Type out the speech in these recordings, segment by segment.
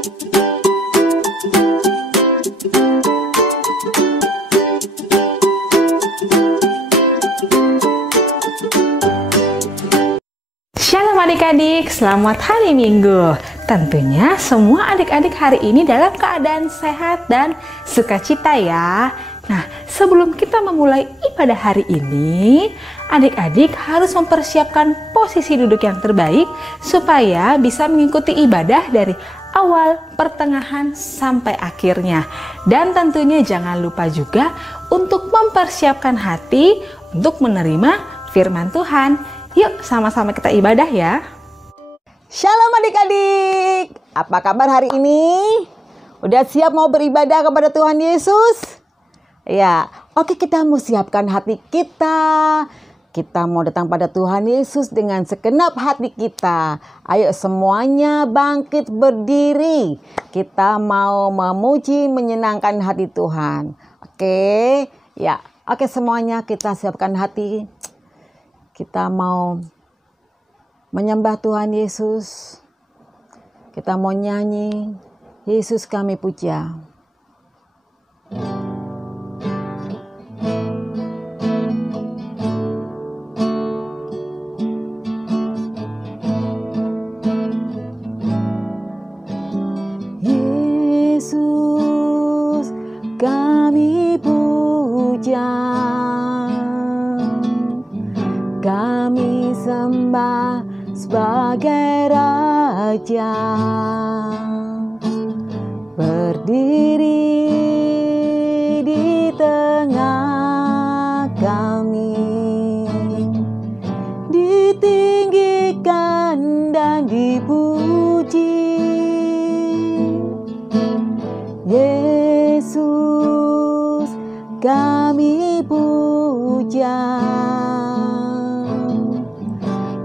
Shalom adik-adik, selamat hari Minggu. Tentunya semua adik-adik hari ini dalam keadaan sehat dan sukacita ya. Nah, sebelum kita memulai ibadah hari ini, adik-adik harus mempersiapkan posisi duduk yang terbaik supaya bisa mengikuti ibadah dari awal, pertengahan, sampai akhirnya. Dan tentunya jangan lupa juga untuk mempersiapkan hati untuk menerima firman Tuhan. Yuk sama-sama kita ibadah ya. Shalom adik-adik, apa kabar hari ini? Udah siap mau beribadah kepada Tuhan Yesus? Ya, oke, kita mau siapkan hati kita. Kita mau datang pada Tuhan Yesus dengan segenap hati kita. Ayo semuanya bangkit berdiri. Kita mau memuji menyenangkan hati Tuhan. Oke, ya, oke semuanya kita siapkan hati. Kita mau menyembah Tuhan Yesus. Kita mau nyanyi, Yesus kami puja. Yesus kami puja. Kami sembah sebagai Raja, berdiri di tengah kami, ditinggikan dan dipuji. Yesus kami puja.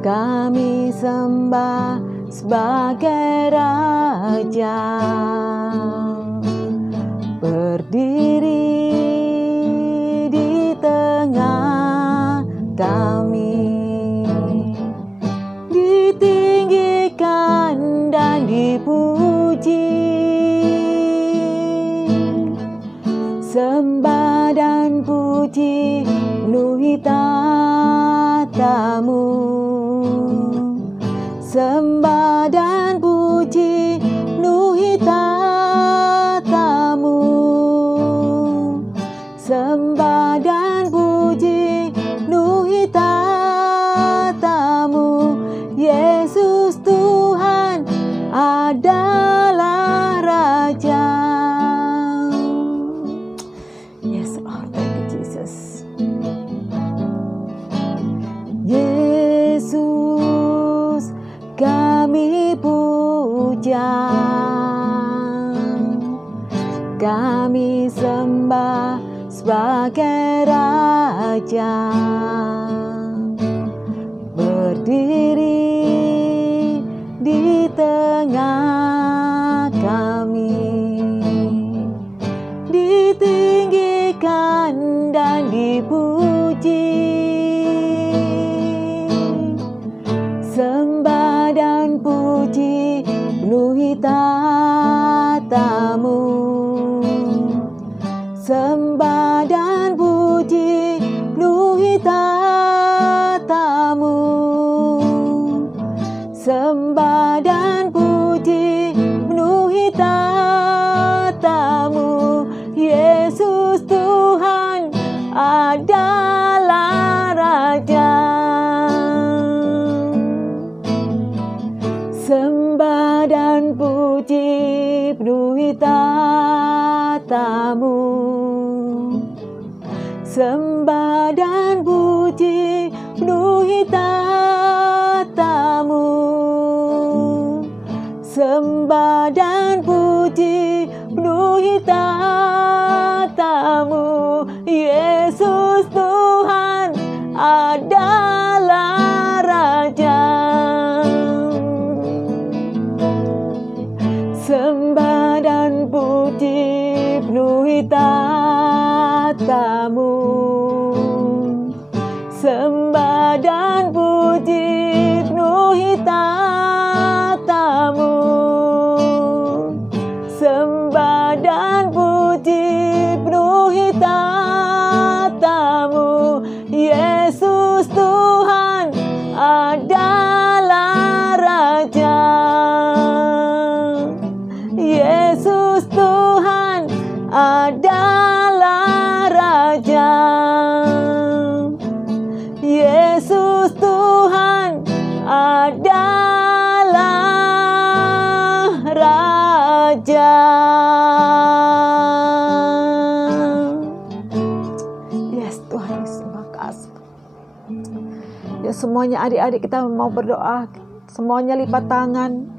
Kami sembah sebagai Raja, berdiri di tengah kami, ditinggikan dan dipuji. Sembah dan puji penuhi tatamu. Sembah dan puji penuhi tatamu. Sembah dan puji penuhi tatamu. Yesus Tuhan adalah Raja. Yes Lord, thank you Jesus. Yesus kami puja, kami sembah sebagai Raja, berdiri di tengah kami, ditinggikan dan dipuji. Sembah dan puji penuhi tatamu. Sembah dan puji penuhi tatamu. Sembah dan puji penuhi tatamu. Yesus Tuhan adalah Raja. Sembah dan puji penuhi tatamu. Sembah dan puji penuhi tatamu. Sembah dan puji penuhi tatamu. Yesus Tuhan adalah Raja. Sembah dan puji penuhi tatamu. Sembah dan puji penuhi tatamu. Yes, Tuhan Yesus, terima kasih. Ya, semuanya adik-adik kita mau berdoa, semuanya lipat tangan.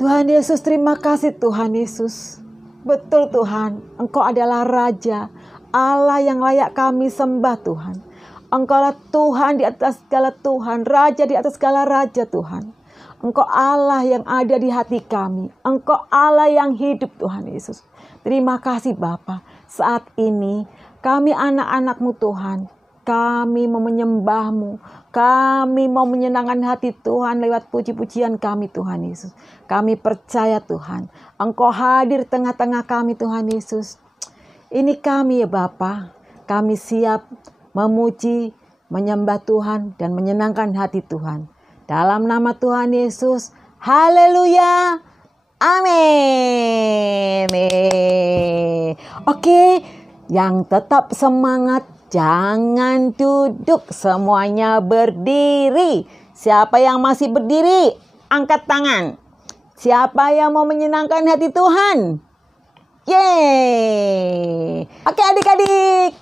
Tuhan Yesus, terima kasih Tuhan Yesus. Betul Tuhan, Engkau adalah Raja, Allah yang layak kami sembah Tuhan. Engkaulah Tuhan di atas segala Tuhan, Raja di atas segala Raja Tuhan. Engkau Allah yang ada di hati kami. Engkau Allah yang hidup Tuhan Yesus. Terima kasih Bapa. Saat ini kami anak-anak-Mu Tuhan. Kami mau menyembah-Mu. Kami mau menyenangkan hati Tuhan lewat puji-pujian kami Tuhan Yesus. Kami percaya Tuhan, Engkau hadir tengah-tengah kami Tuhan Yesus. Ini kami ya Bapa. Kami siap memuji, menyembah Tuhan dan menyenangkan hati Tuhan. Dalam nama Tuhan Yesus, haleluya, amin. Oke, yang tetap semangat, jangan duduk, semuanya berdiri. Siapa yang masih berdiri, angkat tangan. Siapa yang mau menyenangkan hati Tuhan? Yeay. Oke adik-adik,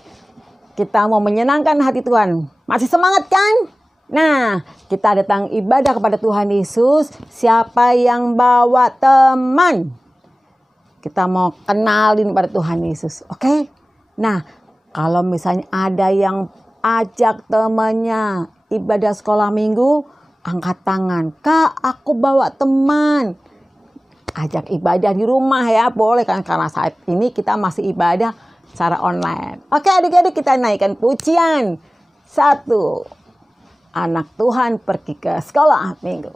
kita mau menyenangkan hati Tuhan. Masih semangat kan? Nah, kita datang ibadah kepada Tuhan Yesus. Siapa yang bawa teman? Kita mau kenalin pada Tuhan Yesus. Oke? Nah, kalau misalnya ada yang ajak temannya ibadah sekolah minggu, angkat tangan. Kak, aku bawa teman. Ajak ibadah di rumah ya, boleh kan? Karena saat ini kita masih ibadah secara online. Oke adik-adik, kita naikkan pujian. 1. Anak Tuhan pergi ke sekolah minggu.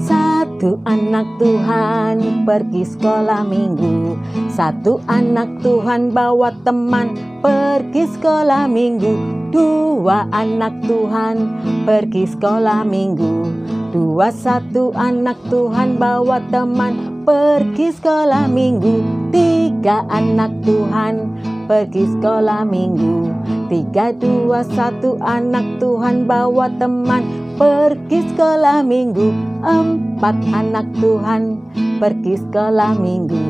Satu anak Tuhan pergi sekolah minggu. Satu anak Tuhan bawa teman pergi sekolah minggu. 2 anak Tuhan pergi sekolah minggu. 1 anak Tuhan bawa teman pergi sekolah minggu. 3 anak Tuhan pergi sekolah minggu. 3, 2, 1 anak Tuhan bawa teman pergi sekolah minggu. 4 anak Tuhan pergi sekolah minggu.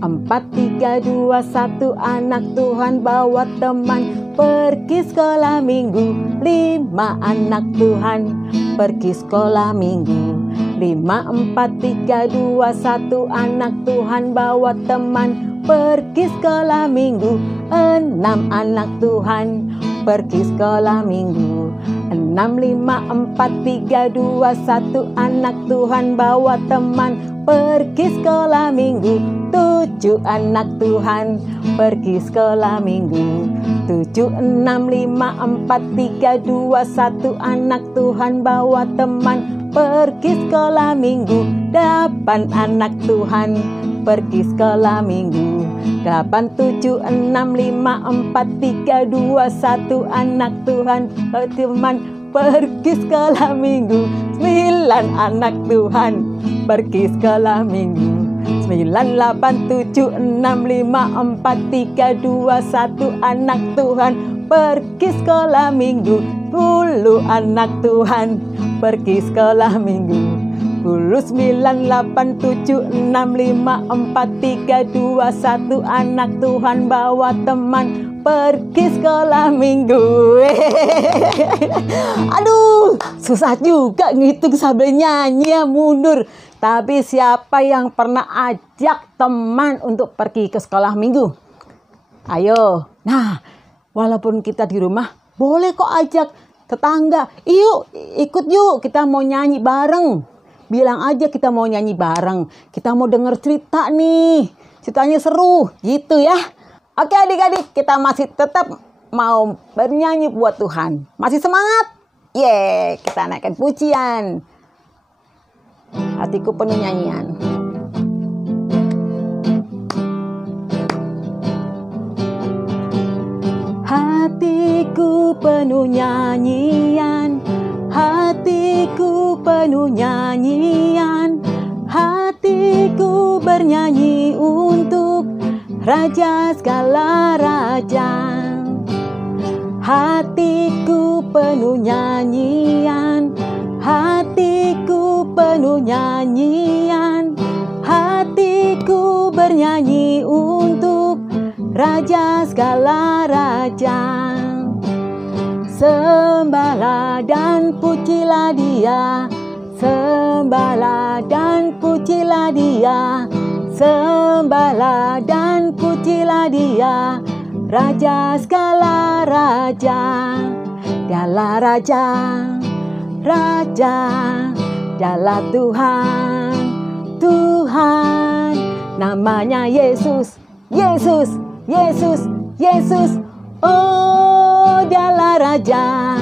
4, 3, 2, 1 anak Tuhan bawa teman pergi sekolah minggu. 5 anak Tuhan pergi sekolah minggu. 5, 4, 3, 2, 1 anak Tuhan bawa teman pergi sekolah minggu. 6 anak Tuhan pergi sekolah minggu. 6, 5, 4, 3, 2, 1 anak Tuhan bawa teman pergi sekolah minggu. 7 anak Tuhan pergi sekolah minggu. 7, 6, 5, 4, 3, 2, 1 anak Tuhan bawa teman pergi sekolah minggu. 8 anak Tuhan pergi sekolah minggu. 8, 7, 6, 5, 4, 3, 2, 1 anak Tuhan teman pergi sekolah minggu. 9 anak Tuhan pergi sekolah minggu. 9, 8, 7, 6, 5, 4, 3, 2, 1 anak Tuhan pergi sekolah minggu. 10 anak Tuhan pergi sekolah minggu. 10, 9, 8, 7, 6, 5, 4, 3, 2, 1 anak Tuhan bawa teman pergi sekolah minggu. Aduh, susah juga ngitung sambil nyanyi ya, mundur. Tapi siapa yang pernah ajak teman untuk pergi ke sekolah minggu? Ayo. Nah, walaupun kita di rumah, boleh kok ajak tetangga. Yuk, ikut yuk, kita mau nyanyi bareng. Bilang aja kita mau nyanyi bareng. Kita mau denger cerita nih. Ceritanya seru, gitu ya. Oke adik-adik, kita masih tetap mau bernyanyi buat Tuhan. Masih semangat? Yeay, kita naikkan pujian. Hatiku penuh nyanyian. Hatiku penuh nyanyian, hatiku penuh nyanyian, hatiku bernyanyi untuk Raja segala raja. penuh nyanyian, hatiku penuh nyanyian, hatiku bernyanyi untuk Raja segala raja. Sembahlah dan pujilah Dia, sembahlah dan pujilah Dia, sembahlah dan pujilah Dia, Raja segala raja. Dialah Raja, Raja, Dialah Tuhan, Tuhan. Namanya Yesus, Yesus, Yesus, Yesus. Oh, Dialah Raja.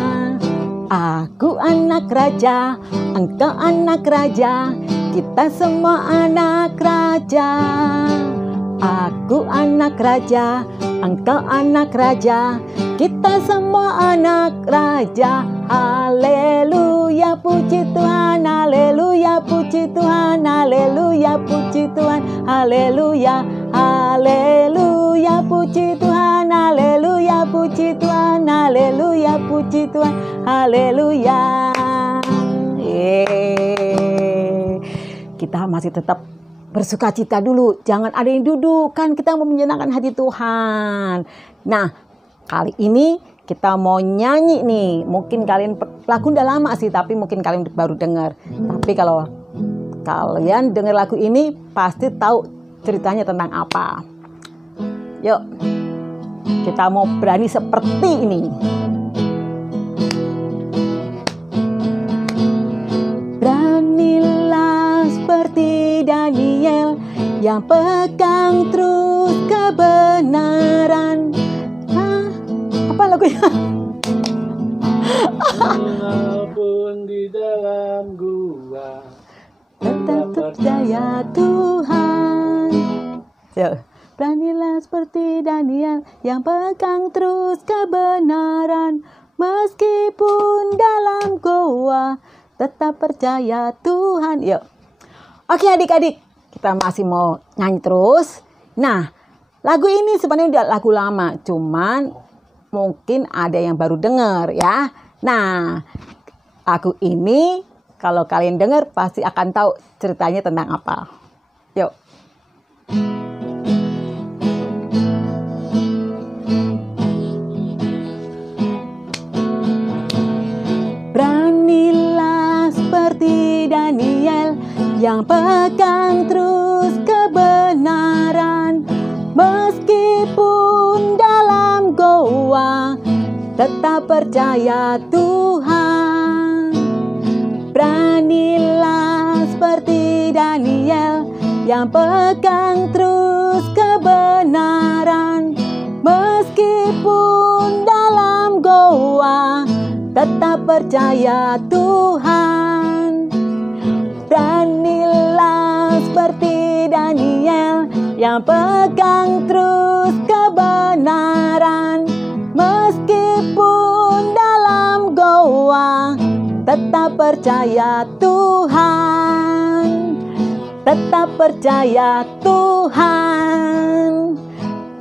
Aku anak raja, engkau anak raja, kita semua anak raja. Aku anak raja, engkau anak raja, kita semua anak raja. Haleluya, puji Tuhan, haleluya, puji Tuhan, haleluya, puji Tuhan, haleluya, haleluya, puji Tuhan, haleluya, puji Tuhan, haleluya, puji Tuhan, haleluya. Kita masih tetap bersukacita dulu, jangan ada yang duduk, kan kita mau menyenangkan hati Tuhan. Nah, kali ini kita mau nyanyi nih. Mungkin kalian lagu udah lama sih, tapi mungkin kalian baru dengar. Tapi kalau kalian dengar lagu ini pasti tahu ceritanya tentang apa. Yuk, kita mau berani seperti ini. Beranilah seperti Daniel yang pegang terus kebenaran. Apa lagunya? Walaupun di dalam gua tetap percaya Tuhan. Beranilah seperti Daniel yang pegang terus kebenaran, meskipun dalam goa tetap percaya Tuhan. Yuk. Oke adik-adik, kita masih mau nyanyi terus. Nah, lagu ini sebenarnya udah lagu lama, cuman mungkin ada yang baru dengar ya. Nah, lagu ini kalau kalian dengar pasti akan tahu ceritanya tentang apa. Yuk. Beranilah seperti Daniel yang pegang terus kebenaran, meskipun dalam goa tetap percaya Tuhan. Beranilah seperti Daniel yang pegang terus kebenaran, meskipun dalam goa tetap percaya Tuhan. Beranilah seperti Daniel yang pegang terus kebenaran, meskipun dalam goa tetap percaya Tuhan. Tetap percaya Tuhan.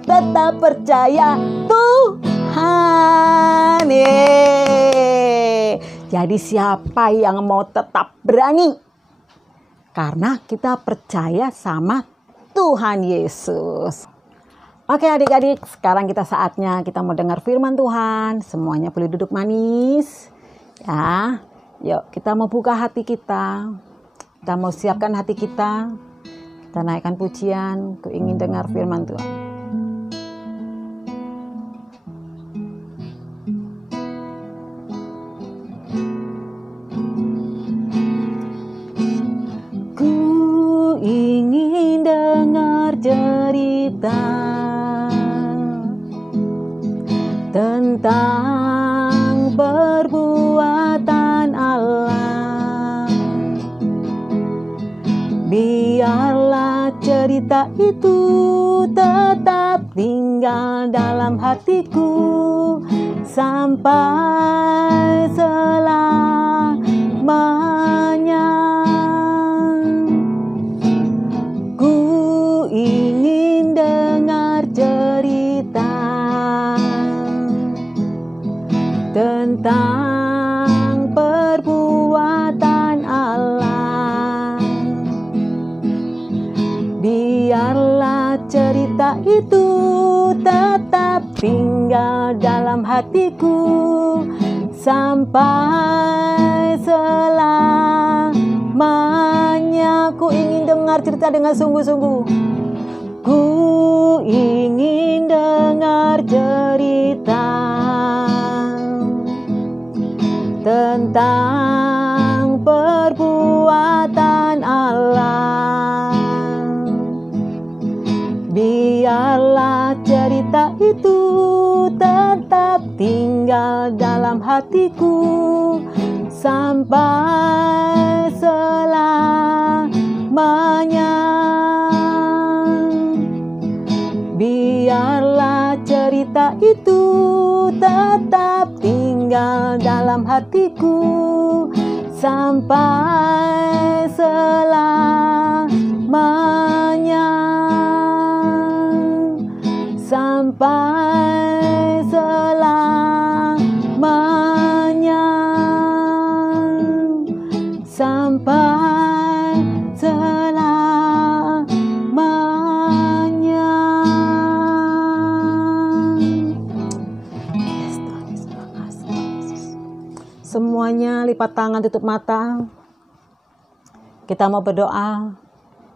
Tetap percaya Tuhan. Jadi siapa yang mau tetap berani? Karena kita percaya sama Tuhan Yesus. Oke adik-adik, sekarang kita saatnya kita mau dengar firman Tuhan. Semuanya boleh duduk manis. Ya, yuk kita mau buka hati kita. Kita mau siapkan hati kita. Kita naikkan pujian. Ku ingin dengar firman Tuhan. Ingin dengar cerita tentang perbuatan Allah. Biarlah cerita itu tetap tinggal dalam hatiku sampai selamanya. Ingin dengar cerita tentang tinggal dalam hatiku sampai selamanya. Ku ingin dengar cerita dengan sungguh-sungguh. Ku ingin dengar cerita tentang perbuatan Allah. Biarlah cerita itu tetap tinggal dalam hatiku sampai selamanya. Biarlah cerita itu tetap tinggal dalam hatiku sampai selamanya. Sampai selamanya. Sampai selamanya. Yes, Tuhan Yesus, terima kasih, Yesus. Semuanya lipat tangan, tutup mata. Kita mau berdoa.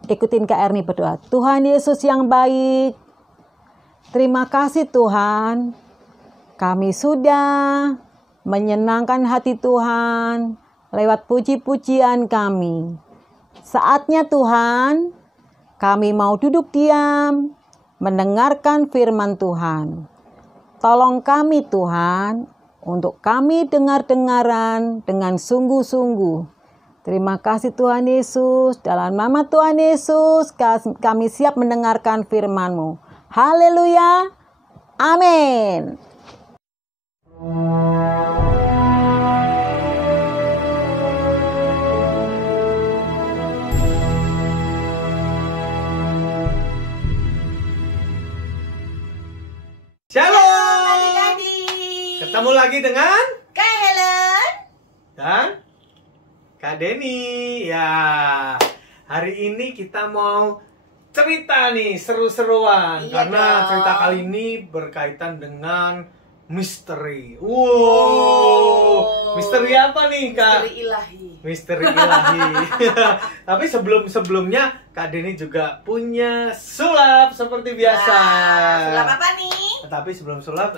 Ikutin Kak Erni berdoa. Tuhan Yesus yang baik, terima kasih Tuhan, kami sudah menyenangkan hati Tuhan lewat puji-pujian kami. Saatnya Tuhan, kami mau duduk diam, mendengarkan firman Tuhan. Tolong kami Tuhan, untuk kami dengar-dengaran dengan sungguh-sungguh. Terima kasih Tuhan Yesus, dalam nama Tuhan Yesus kami siap mendengarkan firman-Mu. Haleluya. Amin. Shalom. Adik-adik. Ketemu lagi dengan Kak Helen dan Kak Denny. Ya, hari ini kita mau cerita nih, seru-seruan. Iya Karena dong. cerita kali ini berkaitan dengan misteri. Oh. Misteri apa nih, Kak? Misteri ilahi. Misteri ilahi. Tapi sebelumnya Kak Denny juga punya sulap seperti biasa. Wah, sulap apa nih? Tapi sebelum sulap,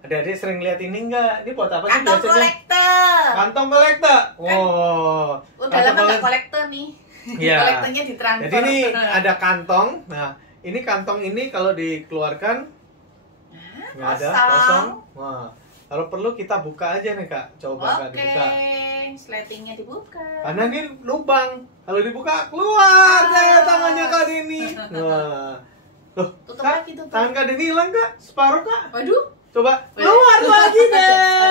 adik-adik sering lihat ini enggak? Ini buat apa sih Kantong biasanya? kolektor. Kantong kolektor. Wow. Udah lama nggak kolektor nih. Iya. Kolektornya ditransfer. Jadi ini ada kantong. Nah, ini kantong ini kalau dikeluarkan nggak ada, kosong. Nah, kalau perlu kita buka aja nih, Kak. Coba Kak dibuka. Oke, sletingnya dibuka. Karena ini lubang. Kalau dibuka keluar deh tangannya Kak Denny. Nah. Loh, Tutup Kak, lagi, tutup. tangan Kak Denny hilang, Kak? Separuh, Kak? Waduh. Coba keluar lagi deh.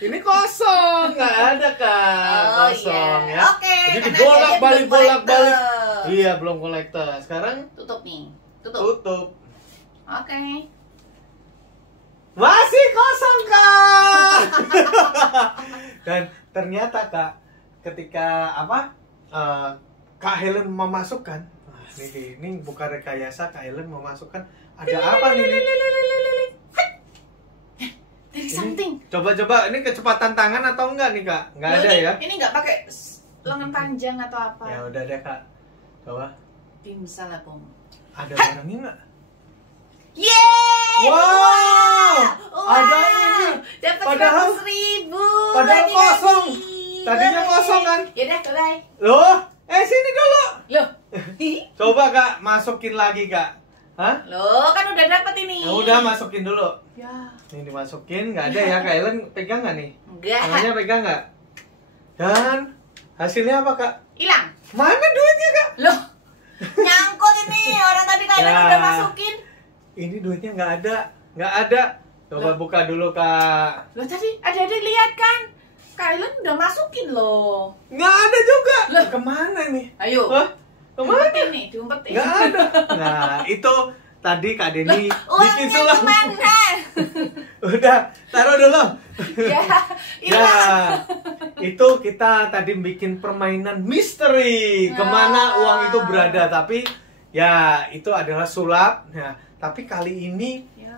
Ini kosong, nggak ada Kak. Oh, Kosong iya. ya. Oke, Jadi karena dibolak-balik, dia belum bolak-balik. kolektor. Iya, belum kolektor. Sekarang Tutup nih. Tutup. tutup. Oke. Masih kosong, Kak. Dan ternyata Kak, ketika Kak Helen memasukkan, ini bukan rekayasa, Kak Helen memasukkan ada apa nih? Dari something. Coba-coba, ini kecepatan tangan atau enggak nih Kak? Enggak ada ya? Ini nggak pakai lengan panjang atau apa? Ya udah deh Kak. Coba. Bimsalabum. Ada barangnya nggak? Yeay! Wow! Wow! Ada ini. Dapat Padahal- 100.000. padahal Adik-adik. kosong. Tadinya Yeay. kosong kan? Yaudah, bye. Loh, sini dulu. Loh. Coba Kak, masukin lagi Kak. Hah? Loh, kan udah dapat ini. Ya udah, masukin dulu. Ya. Ini dimasukin, nggak ada ya Kak Helen pegang nggak nih? Enggak. Tangannya pegang nggak? Dan hasilnya apa Kak? Hilang. Mana duitnya Kak? Loh. Nyangkut ini. Orang tadi kalian Ya. udah masukin. Ini duitnya nggak ada, nggak ada. Coba buka dulu Kak. Loh, tadi adik-adik lihat kan? Kalian udah masukin loh. Nggak ada juga. Loh. Kemana nih? Ayo. Hah? Kemana? Diumpetin nih, diumpetin. Nggak ada. Nah, itu tadi Kak Denny bikin Uangnya sulap. kemana? Udah, taruh dulu. Ya, Ya, itu kita tadi bikin permainan misteri. Kemana uang itu berada. Tapi ya, itu adalah sulap. Nah, Tapi kali ini Ya.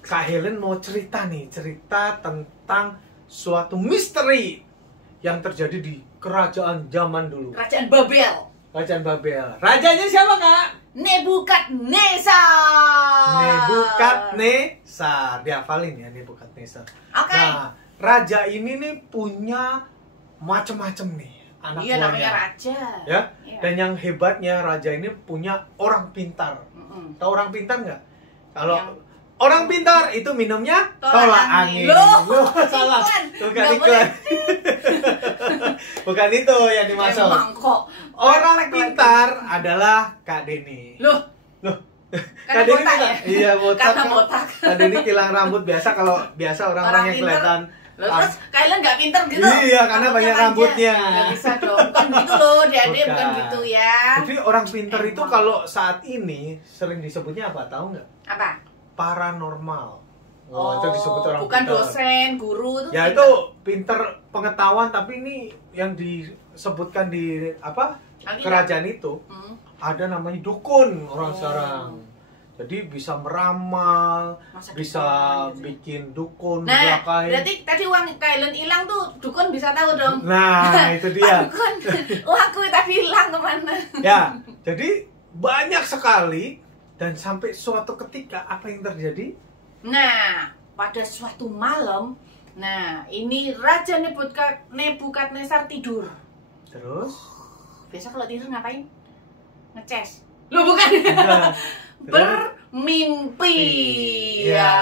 Kak Helen mau cerita tentang suatu misteri yang terjadi di kerajaan zaman dulu. Kerajaan Babel. Kerajaan Babel. Rajanya siapa, Kak? Nebukadnezar. Nebukadnezar. Dihafalin ya, Nebukadnezar. Oke. Nah, raja ini nih punya macam-macam nih anak Iya, buahnya. namanya raja. Ya. Iya. Dan yang hebatnya raja ini punya orang pintar. Mm-mm. Tahu orang pintar nggak? Kalau Yang- orang pintar itu minumnya Tolak angin. Loh, salah. iklan. Bukan Nggak iklan. Bukan itu yang dimaksud. Emang kok. Orang Lagi. pintar adalah Kak Deni. Loh, Loh. Karena Kak Deni botak kita- ya? Iya, botak. Karena botak. Kak Deni kilang rambut biasa kalau biasa orang-orang Orang yang pintar. kelihatan. Loh, terus kalian nggak pinter gitu? Iya, karena banyak aja. rambutnya. Nggak bisa dong. Bukan gitu loh, Dede. Bukan Bukan. gitu ya. Jadi orang pintar itu Emang. kalau saat ini sering disebutnya apa? Tahu nggak? Apa? Paranormal. Oh, itu disebut orang bukan pintar. dosen, guru itu. Ya pinter. itu pinter pengetahuan, tapi ini yang disebutkan di apa Alkitab. kerajaan itu Hmm. ada namanya dukun orang Oh. sekarang. Jadi bisa meramal, Masa bisa dukun gitu? bikin dukun, Nah, belakain. berarti tadi uang Kailen hilang tuh, dukun bisa tahu dong. Nah, itu dia. Pak dukun, uangku tadi hilang kemana? Ya, jadi banyak sekali dan sampai suatu ketika apa yang terjadi? Nah, pada suatu malam, nah ini Raja Nebukadnezar tidur. Terus? Biasa kalau tidur ngapain? Ngeces. Loh bukan. Nah, terus? Bermimpi. Iya. Ya,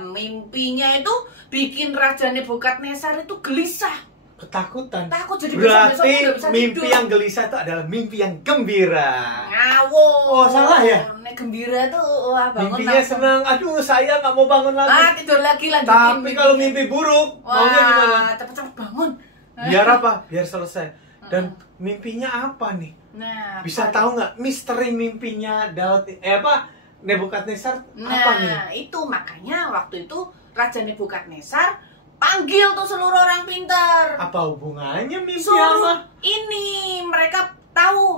mimpinya itu bikin Raja Nebukadnezar itu gelisah. Ketakutan. Takut jadi Berarti besok-besok udah bisa mimpi tidur. yang gelisah itu adalah mimpi yang gembira. Ngawur. Oh, salah ya? Nek gembira tuh wah bangun Mimpinya langsung. senang, aduh saya nggak mau bangun lagi. Ah, tidur lagi lanjutin. Tapi kalau mimpi buruk, maunya gimana? Wah, cepet-cepet bangun. Biar apa? Biar selesai. Dan mimpinya apa nih? Nah, Bisa tahu nggak misteri mimpinya Daud? Nebukadnezar apa nih? Nah, itu makanya waktu itu Raja Nebukadnezar panggil tuh seluruh orang pintar. Apa hubungannya mimpi Suruh sama? ini mereka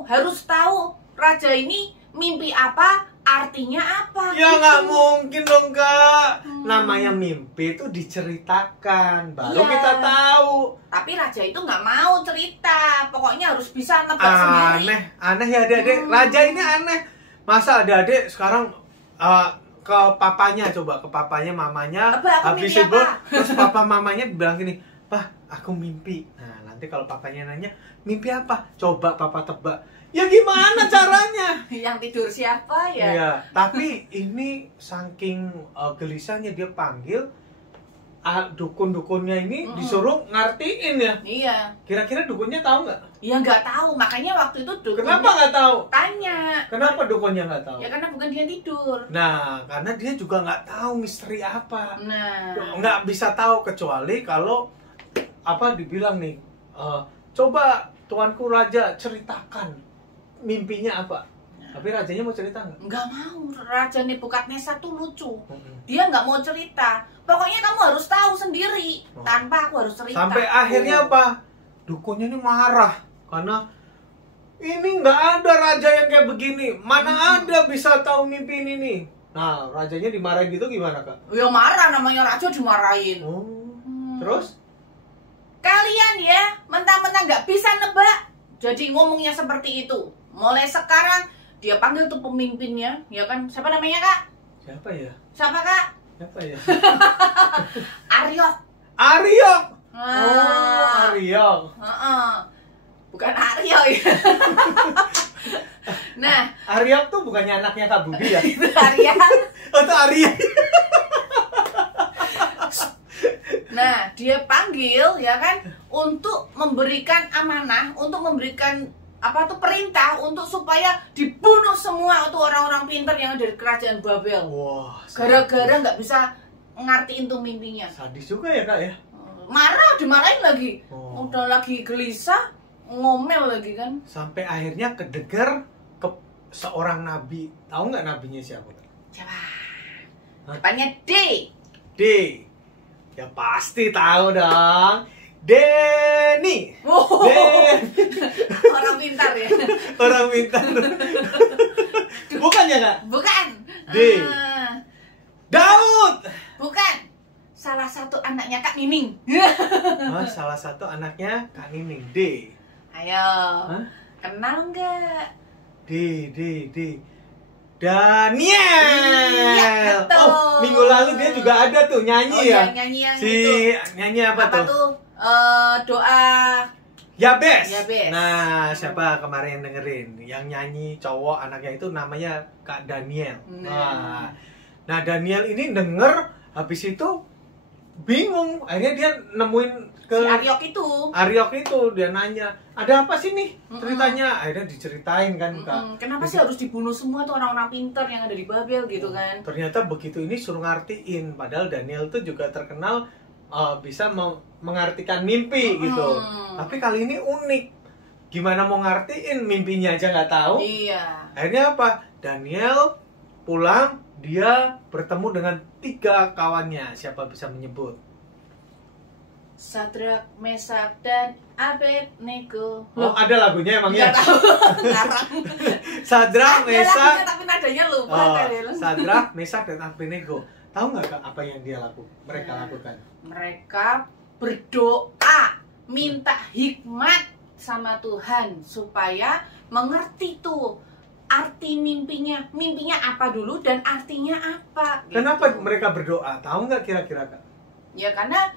harus tahu raja ini mimpi apa, artinya apa. Ya gitu. nggak mungkin dong Kak. Namanya mimpi itu diceritakan, baru Iya. kita tahu. Tapi raja itu nggak mau cerita, pokoknya harus bisa nebak sendiri. Aneh ya adik-adik. Raja ini aneh. Masa adik-adik sekarang ke papanya, coba ke papanya, mamanya, Apa, aku habis mimpi itu apa? terus papa mamanya bilang gini, "Pah, aku mimpi." Nah, nanti kalau papanya nanya, "Mimpi apa?" Coba papa tebak. Ya gimana caranya? Yang tidur siapa ya? Iya, tapi ini saking gelisahnya dia panggil dukun-dukunnya ini disuruh ngartiin ya. Iya. Kira-kira dukunnya tahu nggak? Ya nggak tahu, makanya waktu itu dukunnya Kenapa nggak tahu? tanya. Kenapa dukunnya nggak tahu? Ya karena bukan dia tidur. Nah, karena dia juga nggak tahu misteri apa. Nah, Nggak bisa tahu kecuali kalau apa dibilang nih, coba tuanku raja ceritakan mimpinya apa. Tapi rajanya mau cerita nggak? nggak mau. Raja Nebukadnezar tuh lucu. Mm-mm. Dia nggak mau cerita. Pokoknya kamu harus tahu sendiri tanpa aku harus cerita. Sampai akhirnya apa? Dukunnya ini marah karena ini nggak ada raja yang kayak begini. Mana ada bisa tahu mimpi ini nih? Nah, rajanya dimarahin gitu gimana Kak? Ya marah, namanya raja dimarahin. Oh, terus? Kalian ya mentang-mentang nggak bisa nebak, jadi ngomongnya seperti itu. Mulai sekarang dia panggil tuh pemimpinnya, ya kan? Siapa namanya kak? Siapa ya? Siapa kak? Siapa ya? Aryok. Aryok. Nah, Oh, Aryok. heeh. Bukan Aryo ya. Nah, Aryok tuh bukannya anaknya Kak Budi ya? itu Arya. Oh, itu Arya. Nah, dia panggil ya kan untuk memberikan amanah, untuk memberikan apa tuh perintah untuk supaya dibunuh semua tuh orang-orang pintar yang ada di kerajaan Babel. Wah, Gara-gara nggak bisa ngertiin tuh mimpinya. sadis juga ya Kak ya? Marah, dimarahin lagi. Oh. Udah lagi gelisah, ngomel lagi kan. Sampai akhirnya kedegar ke seorang nabi. Tahu nggak nabinya siapa? Siapa? Hah? Depannya D. D. Ya pasti tahu dong. Denny. Wow. Den. Orang pintar ya. Orang pintar. Bukan ya Kak? Bukan. D. Daud. Bukan. Salah satu anaknya Kak Nining. Salah satu anaknya Kak Nining. D. Ayo. Hah? Kenal nggak? D. Daniel. Iya, betul. Oh, minggu lalu dia juga ada tuh nyanyi ya. Nyanyi yang Si itu. nyanyi apa tuh? Doa. Yabes. Yabes. Nah, siapa kemarin yang dengerin? Yang nyanyi cowok anaknya itu namanya Kak Daniel. Nah, Daniel ini denger, habis itu bingung. Akhirnya dia nemuin ke Si Aryok itu. Dia nanya, ada apa sih nih ceritanya? Akhirnya diceritain kan Kak. Kenapa sih harus dibunuh semua tuh orang-orang pintar yang ada di Babel gitu kan? Ternyata begitu ini suruh ngartiin. Padahal Daniel tuh juga terkenal bisa mengartikan mimpi gitu. Tapi kali ini unik. Gimana mau ngartiin, mimpinya aja nggak tahu. Iya. Akhirnya apa? Daniel pulang, dia bertemu dengan 3 kawannya. Siapa bisa menyebut? Sadrak, Mesak, dan Abednego. Oh, ada lagunya emangnya? Nggak tahu. Ngarang. Sadrak, Ada Mesak. lagunya, tapi nadanya lupa kali lu. Sadrak, Mesak, dan Abednego. Tahu nggak Kak apa yang mereka lakukan? Mereka berdoa, minta hikmat sama Tuhan supaya mengerti tuh arti mimpinya apa dulu dan artinya apa. Kenapa gitu. mereka berdoa? Tahu nggak kira-kira Kak? Ya karena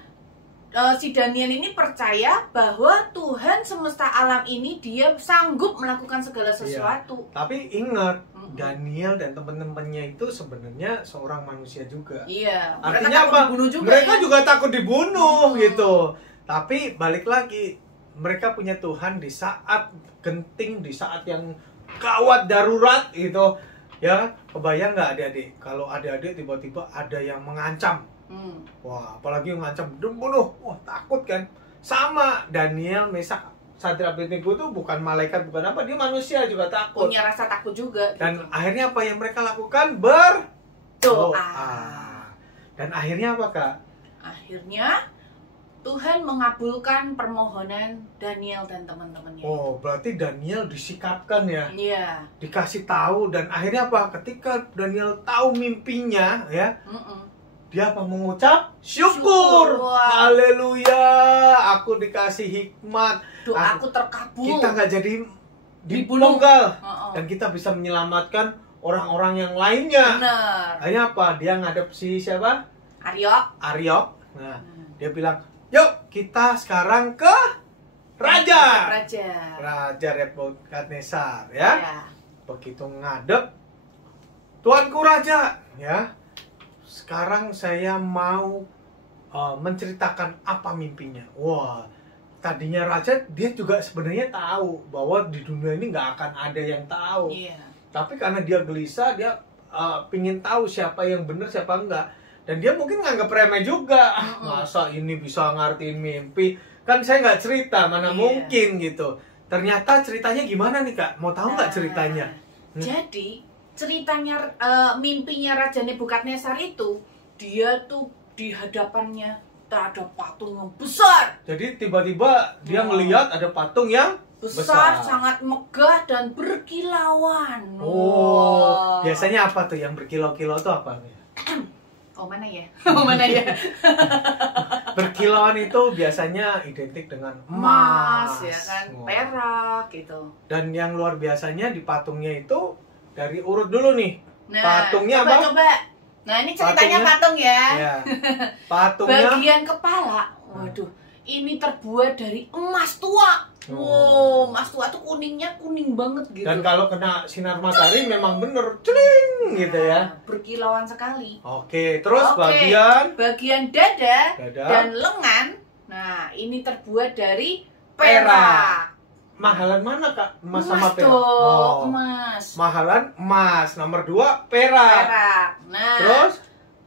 si Daniel ini percaya bahwa Tuhan semesta alam ini dia sanggup melakukan segala sesuatu. Tapi ingat, Daniel dan teman-temannya itu sebenarnya seorang manusia juga. Iya. Artinya apa? Mereka juga takut dibunuh gitu. Tapi balik lagi, mereka punya Tuhan di saat genting, di saat yang gawat darurat gitu. Ya, kebayang nggak adik-adik? Kalau adik-adik tiba-tiba ada yang mengancam. Wah, apalagi yang ngancam bunuh. Wah, takut kan? Sama Daniel, Mesak, Sadrak, Abednego itu bukan malaikat, bukan apa, dia manusia juga takut. Punya rasa takut juga. Dan gitu. akhirnya apa yang mereka lakukan? Berdoa. Dan akhirnya apa Kak? Akhirnya Tuhan mengabulkan permohonan Daniel dan teman-temannya. Oh, berarti Daniel disikapkan ya? Iya. Dikasih tahu, dan akhirnya apa? Ketika Daniel tahu mimpinya ya, dia apa mengucap? Syukur. Wah. Haleluya, aku dikasih hikmat. Doaku terkabul. Kita nggak jadi Dibunuh. dipenggal. Dan kita bisa menyelamatkan orang-orang yang lainnya. Benar. Akhirnya apa? Dia ngadep si siapa? Aryok. Nah, dia bilang, yuk kita sekarang ke Raja Nebukadnezar ya. Iya. Begitu ngadep, Tuanku Raja ya. Sekarang saya mau menceritakan apa mimpinya. Wah, tadinya Raja dia juga sebenarnya tahu bahwa di dunia ini nggak akan ada yang tahu. Iya. Tapi karena dia gelisah, dia pingin tahu siapa yang benar siapa enggak. Dan dia mungkin nganggap remeh juga. Masa ini bisa ngartiin mimpi? Kan saya nggak cerita, mana mungkin gitu. Ternyata ceritanya gimana nih Kak? Mau tahu nggak ceritanya? Jadi ceritanya mimpinya Raja Nebukadnezar itu, dia tuh di hadapannya ada patung yang besar. Jadi tiba-tiba dia ngelihat ada patung yang besar, sangat megah dan berkilauan. Oh, biasanya apa tuh yang berkilau-kilau tuh apa? Oh mana ya? Oh mana ya? Berkilauan itu biasanya identik dengan emas, ya kan, perak gitu. Dan yang luar biasanya di patungnya itu dari urut dulu nih. Nah, patungnya coba. Nah ini ceritanya patung ya. Ya. Patungnya. Bagian kepala, waduh, ini terbuat dari emas tua. Wow, emas tua tuh kuningnya kuning banget gitu. Dan kalau kena sinar matahari memang bener celing gitu ya. Berkilauan sekali. Oke, terus bagian dada dan lengan. Nah, ini terbuat dari perak. Mahalan mana Kak? Emas sama perak? Oh, emas. Mahalan emas. Nomor 2 perak. Nah, terus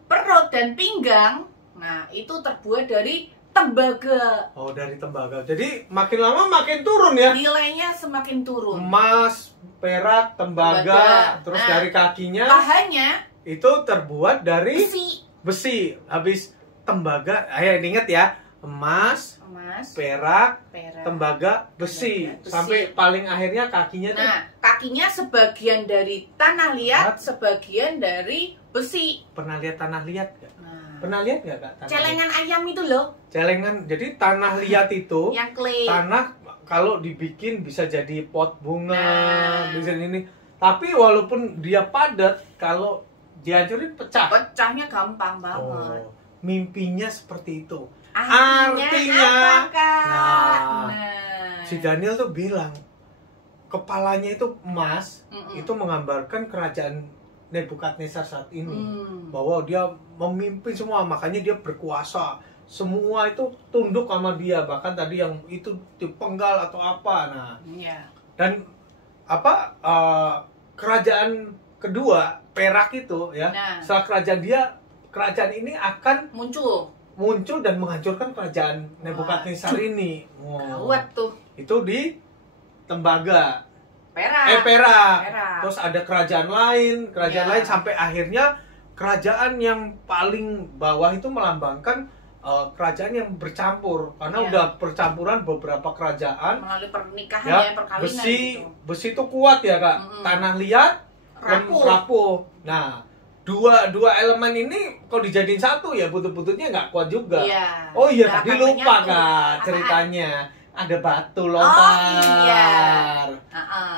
perut dan pinggang. Nah, itu terbuat dari tembaga. Oh, dari tembaga. Jadi makin lama makin turun ya? Nilainya semakin turun. Emas, perak, tembaga. Terus dari kakinya. Bahannya itu terbuat dari besi. Habis tembaga, ayo inget ya. emas, emas, perak, perak, tembaga, besi. besi. Sampai paling akhirnya kakinya tuh Nah, kakinya sebagian dari tanah liat, sebagian dari besi. pernah lihat tanah liat gak? Nah, Pernah lihat gak Kak? Tanah celengan ayam itu loh, liat? Celengan. Jadi tanah liat itu yang clay. tanah kalau dibikin bisa jadi pot bunga, Nah. bisa ini. Tapi walaupun dia padat, kalau dihancurin pecah. Pecahnya gampang banget. Oh, mimpinya seperti itu. Artinya, Artinya, apa, Kak? nah, Nah. Si Daniel tuh bilang kepalanya itu emas, Mm-mm. itu menggambarkan kerajaan Nebukadnezar saat ini. Bahwa dia memimpin semua, makanya dia berkuasa. Semua itu tunduk sama dia, bahkan tadi yang itu dipenggal atau apa. Nah, Iya. dan apa kerajaan kedua perak itu ya, Nah. setelah kerajaan ini akan muncul dan menghancurkan kerajaan Nebukadnezar ini. Wow. Gawat tuh. Itu di tembaga. Perak. Perak. Perak. Terus ada kerajaan lain Ya. sampai akhirnya kerajaan yang paling bawah itu melambangkan kerajaan yang bercampur, karena Ya. udah percampuran beberapa kerajaan. Melalui pernikahan Ya, ya, perkawinan besi gitu. besi itu kuat ya Kak. Mm-mm. Tanah liat rapuh. Nah, dua elemen ini kalau dijadiin satu ya butut-bututnya nggak kuat juga. Iya. Oh iya, Nggak tadi akan lupa menyatu. Kak Apaan? ceritanya. Ada batu lontar. iya.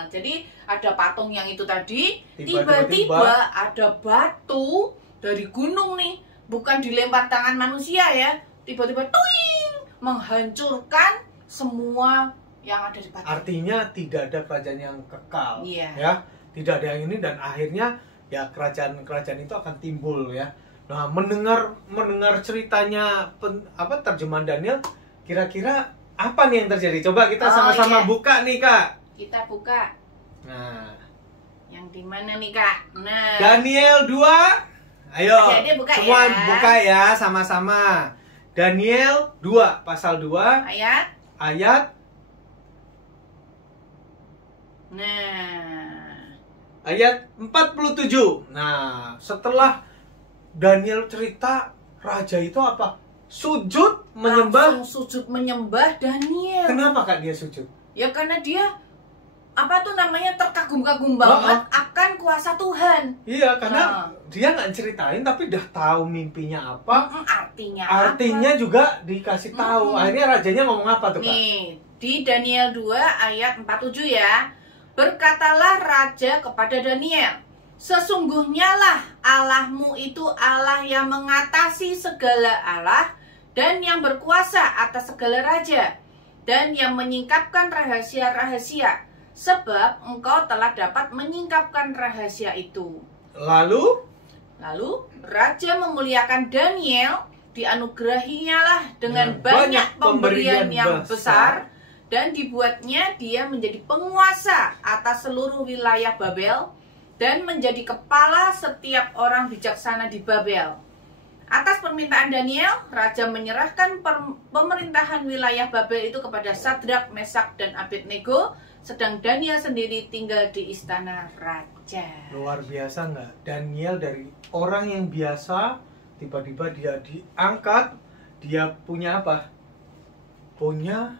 Jadi ada patung yang itu tadi, Tiba-tiba. tiba-tiba ada batu dari gunung nih, bukan dilempar tangan manusia ya, tiba-tiba tuing menghancurkan semua yang ada di batu. Artinya tidak ada kerajaan yang kekal. Iya. Ya, tidak ada yang ini, dan akhirnya ya kerajaan-kerajaan itu akan timbul ya. Nah, mendengar ceritanya terjemahan Daniel, kira-kira apa nih yang terjadi? Coba kita Oh, sama-sama iya. buka nih Kak. Kita buka Nah, yang di mana nih Kak? Nah, Daniel 2. Ayo, Adik-adik buka semua ya. buka ya sama-sama. Daniel 2 pasal 2 ayat. ayat Nah, ayat 47. Nah, setelah Daniel cerita, raja itu apa? Sujud menyembah. langsung sujud menyembah Daniel. Kenapa Kak dia sujud? Ya karena dia terkagum-kagum banget akan kuasa Tuhan. Iya, karena Nah. dia nggak ceritain tapi udah tahu mimpinya apa. Artinya Juga dikasih tahu. Akhirnya rajanya ngomong apa tuh Kak? Nih, di Daniel 2 ayat 47 ya. Berkatalah raja kepada Daniel, sesungguhnya lah Allahmu itu Allah yang mengatasi segala Allah dan yang berkuasa atas segala raja dan yang menyingkapkan rahasia-rahasia, sebab engkau telah dapat menyingkapkan rahasia itu. Lalu raja memuliakan Daniel, dianugerahinya lah dengan banyak pemberian yang besar, dan dibuatnya dia menjadi penguasa atas seluruh wilayah Babel dan menjadi kepala setiap orang bijaksana di Babel. Atas permintaan Daniel, raja menyerahkan pemerintahan wilayah Babel itu kepada Sadrak, Mesak, dan Abednego, sedang Daniel sendiri tinggal di istana raja. Luar biasa nggak? Daniel dari orang yang biasa, tiba-tiba dia diangkat, dia punya apa? Punya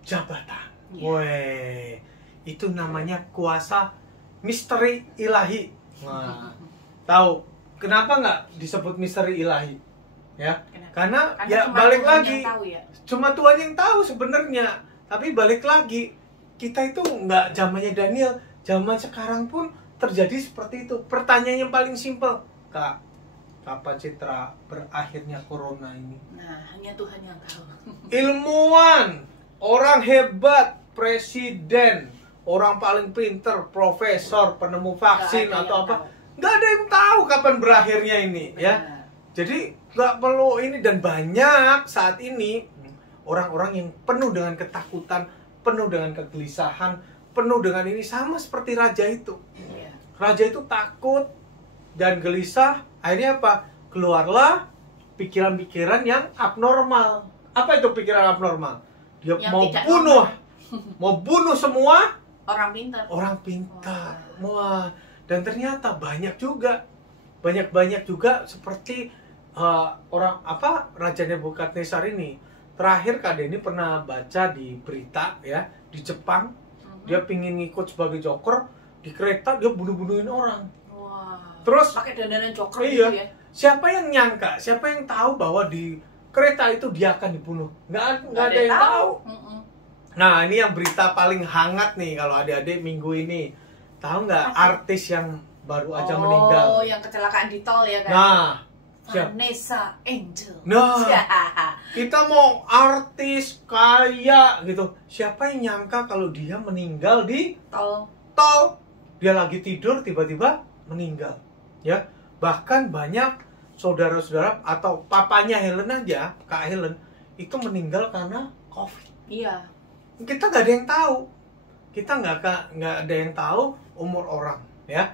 jabatan. Iya. Weh, itu namanya kuasa misteri ilahi. Nah, tahu kenapa nggak disebut misteri ilahi? Ya, karena ya cuma balik Tuhan lagi, yang tahu ya. cuma Tuhan yang tahu sebenarnya. Tapi balik lagi, kita itu nggak zamannya Daniel, zaman sekarang pun terjadi seperti itu. Pertanyaan yang paling simpel, Kak, kapan Citra berakhirnya corona ini? Nah, hanya Tuhan yang tahu. Ilmuwan, orang hebat, presiden, orang paling pinter, profesor, penemu vaksin Nggak ada atau yang apa, tahu. nggak ada yang tahu kapan berakhirnya ini, ya. Benar. Jadi nggak perlu ini, dan banyak saat ini orang-orang yang penuh dengan ketakutan, penuh dengan kegelisahan, penuh dengan ini, sama seperti raja itu. Iya. Raja itu takut dan gelisah, akhirnya apa? Keluarlah pikiran-pikiran yang abnormal. Apa itu pikiran abnormal? Dia Yang mau tidak bunuh, mau bunuh semua Orang pintar. orang pintar. Wah, dan ternyata banyak juga seperti orang Raja Nebukadnezar ini terakhir Kak Denny pernah baca di berita ya, di Jepang dia pingin ngikut sebagai joker di kereta, dia bunuh-bunuhin orang. Wah. Terus pakai dandanan joker iya, gitu ya. siapa yang nyangka, siapa yang tahu bahwa di kereta itu dia akan dibunuh? Nggak ada yang tahu. Nah, ini yang berita paling hangat nih kalau adik-adik minggu ini. Tahu nggak artis yang baru aja meninggal? Oh, yang kecelakaan di tol ya kan? Nah, Vanessa Angel. Nah, kita mau artis kaya gitu. Siapa yang nyangka kalau dia meninggal di Tol. Dia lagi tidur tiba-tiba meninggal. Ya, bahkan banyak saudara-saudara atau papanya Helen aja, Kak Helen itu meninggal karena COVID. Iya. Kita nggak ada yang tahu. Kita nggak ada yang tahu umur orang, ya.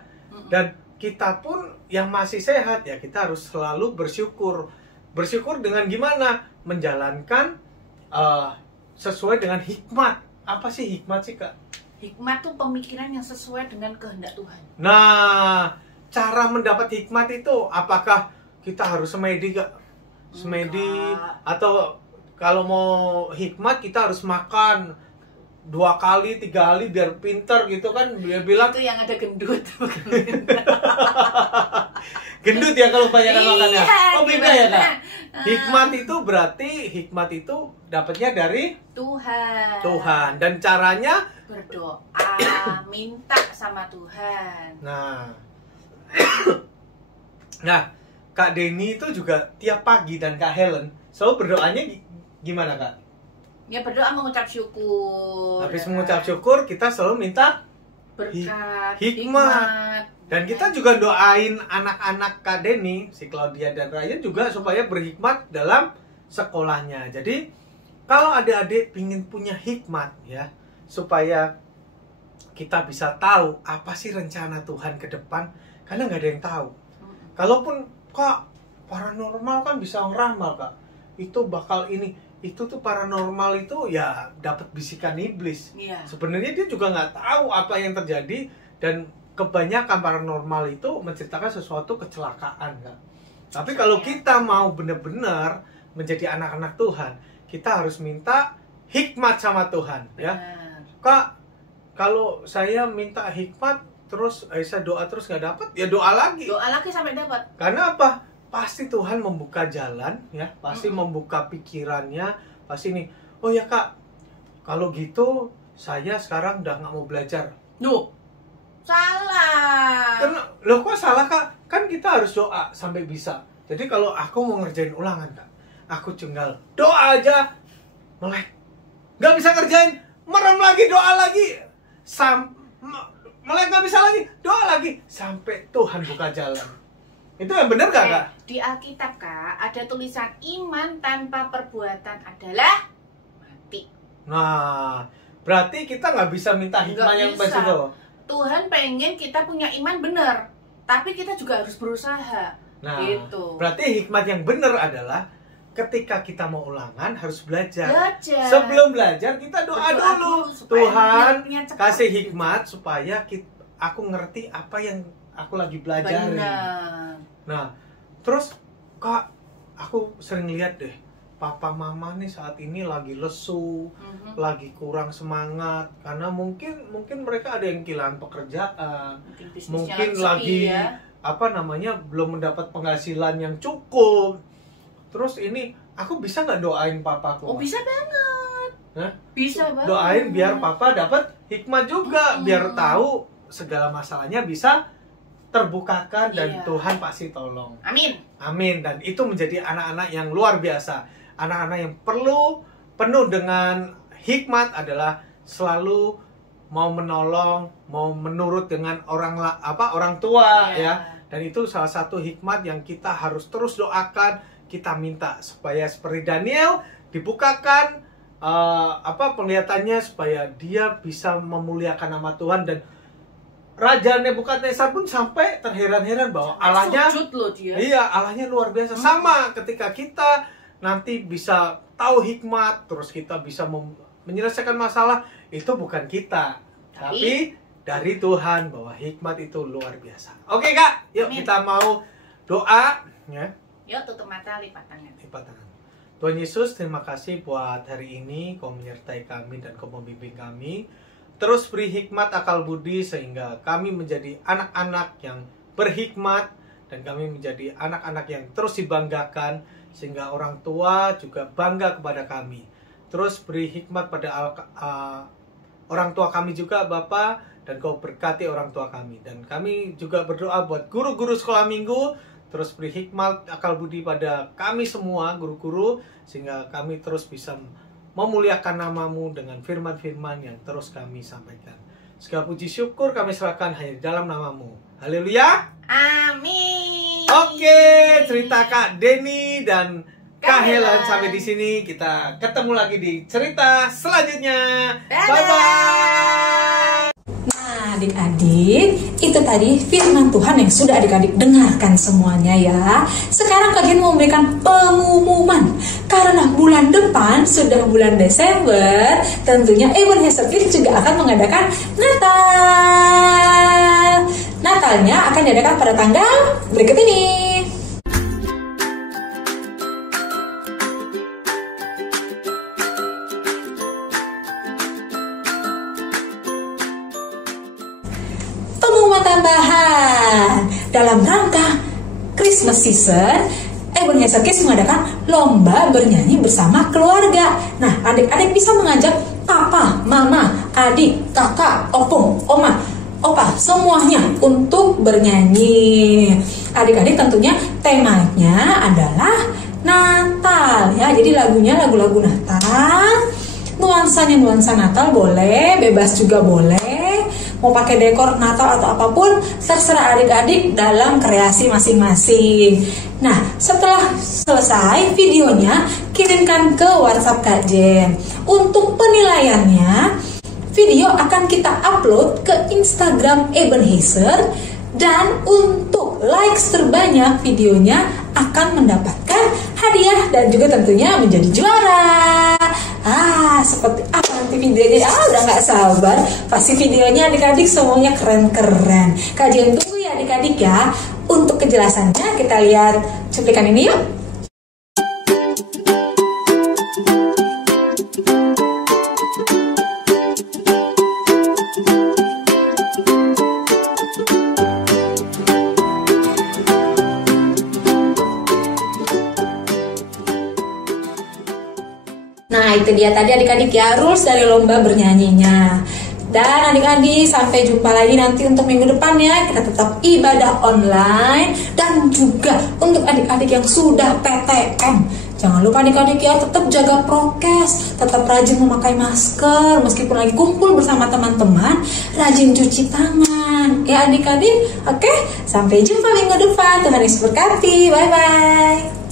Dan kita pun yang masih sehat ya kita harus selalu bersyukur. Bersyukur dengan gimana? Menjalankan sesuai dengan hikmat. Apa sih hikmat sih, Kak? Hikmat tuh pemikiran yang sesuai dengan kehendak Tuhan. Nah, cara mendapat hikmat itu apakah kita harus semedi, Kak? Semedi atau kalau mau hikmat kita harus makan 2 kali, 3 kali biar pinter gitu kan? Dia bilang Itu yang ada gendut. gendut ya kalau kebanyakan makannya. Oh beda ya Kak? gimana? Hikmat itu berarti hikmat itu dapatnya dari Tuhan. Tuhan. Dan caranya Berdoa, minta sama Tuhan. Nah, Kak Denny itu juga tiap pagi dan Kak Helen selalu berdoanya gimana Kak? Ya berdoa mengucap syukur. Habis ya mengucap kan? syukur kita selalu minta Berkat, hikmat. Dan kita juga doain anak-anak Kak Denny, si Claudia dan Ryan juga supaya berhikmat dalam sekolahnya. Jadi kalau adik-adik pingin punya hikmat ya, supaya kita bisa tahu apa sih rencana Tuhan ke depan, karena nggak ada yang tahu. Kalaupun Kak paranormal kan bisa ngeramal Kak, itu bakal ini, itu tuh paranormal itu ya dapat bisikan iblis. Iya. Sebenarnya dia juga nggak tahu apa yang terjadi, dan kebanyakan paranormal itu menceritakan sesuatu kecelakaan Kak. Tapi kalau kita mau benar-benar menjadi anak-anak Tuhan, kita harus minta hikmat sama Tuhan ya. Kak, kalau saya minta hikmat terus saya doa terus nggak dapat, ya doa lagi. Doa lagi sampai dapat. Karena apa? Pasti Tuhan membuka jalan ya, pasti membuka pikirannya, pasti nih. Oh ya Kak, kalau gitu saya sekarang udah nggak mau belajar. Duh, salah. Loh kok salah Kak? Kan kita harus doa sampai bisa. Jadi kalau aku mau ngerjain ulangan Kak, aku tinggal doa aja, melek. Nggak bisa ngerjain, merem lagi, doa lagi. Melek nggak bisa lagi, doa lagi. Sampai Tuhan buka jalan. Itu yang benar gak Kak? Di Alkitab Kak, ada tulisan iman tanpa perbuatan adalah mati. Nah, berarti kita nggak bisa minta hikmah Nggak yang bisa. pas itu. Tuhan pengen kita punya iman benar, tapi kita juga harus berusaha. Nah, Gitu. berarti hikmat yang benar adalah ketika kita mau ulangan harus belajar. Belajar. Sebelum belajar kita doa Berdoa dulu. supaya Tuhan niatnya cepat kasih gitu. hikmat supaya aku ngerti apa yang aku lagi belajarin. Benar. Nah, terus Kak, aku sering lihat deh papa mama nih saat ini lagi lesu, lagi kurang semangat karena mungkin mereka ada yang kehilangan pekerjaan, bisnisnya mungkin sepi lagi ya. belum mendapat penghasilan yang cukup. Terus ini aku bisa nggak doain papaku? Oh, bisa banget. Hah? Bisa banget. Doain biar papa dapat hikmat juga, biar tahu segala masalahnya bisa terbukakan dan Iya. Tuhan pasti tolong. Amin. Amin. Dan itu menjadi anak-anak yang luar biasa. Anak-anak yang penuh dengan hikmat adalah selalu mau menolong, mau menurut dengan orang tua ya. Dan itu salah satu hikmat yang kita harus terus doakan, kita minta supaya seperti Daniel dibukakan penglihatannya supaya dia bisa memuliakan nama Tuhan. Dan Raja Nebukadnezar pun sampai terheran-heran bahwa Allahnya sujud loh dia. Iya, Allahnya luar biasa. Sama ketika kita nanti bisa tahu hikmat, terus kita bisa menyelesaikan masalah, itu bukan kita, tapi dari Tuhan, bahwa hikmat itu luar biasa. Oke Kak, yuk Amin. kita mau doa ya. Yuk tutup mata, lipat tangan. Lipat tangan. Tuhan Yesus, terima kasih buat hari ini Kau menyertai kami dan Kau membimbing kami. Terus beri hikmat akal budi sehingga kami menjadi anak-anak yang berhikmat dan kami menjadi anak-anak yang terus dibanggakan sehingga orang tua juga bangga kepada kami. Terus beri hikmat pada orang tua kami juga Bapa, dan Kau berkati orang tua kami. Dan kami juga berdoa buat guru-guru sekolah minggu, terus beri hikmat akal budi pada kami semua guru-guru sehingga kami terus bisa memuliakan nama-Mu dengan firman-firman yang terus kami sampaikan. Segala puji syukur kami serahkan hanya di dalam nama-Mu. Haleluya. Amin. Oke, cerita Kak Denny dan Kak Helen sampai di sini. Kita ketemu lagi di cerita selanjutnya. Bye-bye. Nah, adik-adik, itu tadi firman Tuhan yang sudah adik-adik dengarkan semuanya ya. Sekarang kalian mau memberikan pengumuman. Karena bulan depan sudah bulan Desember, tentunya Ebenezer Kids juga akan mengadakan Natal. Natalnya akan diadakan pada tanggal berikut ini. Pengumuman tambahan dalam rangka Christmas season, Ebenezer Kids mengadakan lomba bernyanyi bersama keluarga. Nah, adik-adik bisa mengajak papa, mama, adik, kakak, opung, oma, opa, semuanya untuk bernyanyi. Adik-adik tentunya temanya adalah Natal ya. Jadi lagunya lagu-lagu Natal. Nuansanya nuansa Natal boleh, bebas juga boleh. Mau pakai dekor Natal atau apapun, terserah adik-adik dalam kreasi masing-masing. Nah, setelah selesai videonya, kirimkan ke WhatsApp Kak Jen. Untuk penilaiannya, video akan kita upload ke Instagram Ebenezer, dan untuk likes terbanyak videonya akan mendapatkan hadiah dan juga tentunya menjadi juara. Seperti apa nanti videonya? Udah nggak sabar. Pasti videonya adik-adik semuanya keren-keren. Kajian tunggu ya adik-adik ya. Untuk kejelasannya kita lihat cuplikan ini yuk. Nah, itu dia tadi adik-adik ya, rules dari lomba bernyanyinya. Dan adik-adik, sampai jumpa lagi nanti untuk minggu depan ya. Kita tetap ibadah online. Dan juga untuk adik-adik yang sudah PTM, jangan lupa adik-adik ya, tetap jaga prokes, tetap rajin memakai masker, meskipun lagi kumpul bersama teman-teman, rajin cuci tangan ya adik-adik. Oke, sampai jumpa minggu depan. Tuhan Yesus berkati. Bye-bye.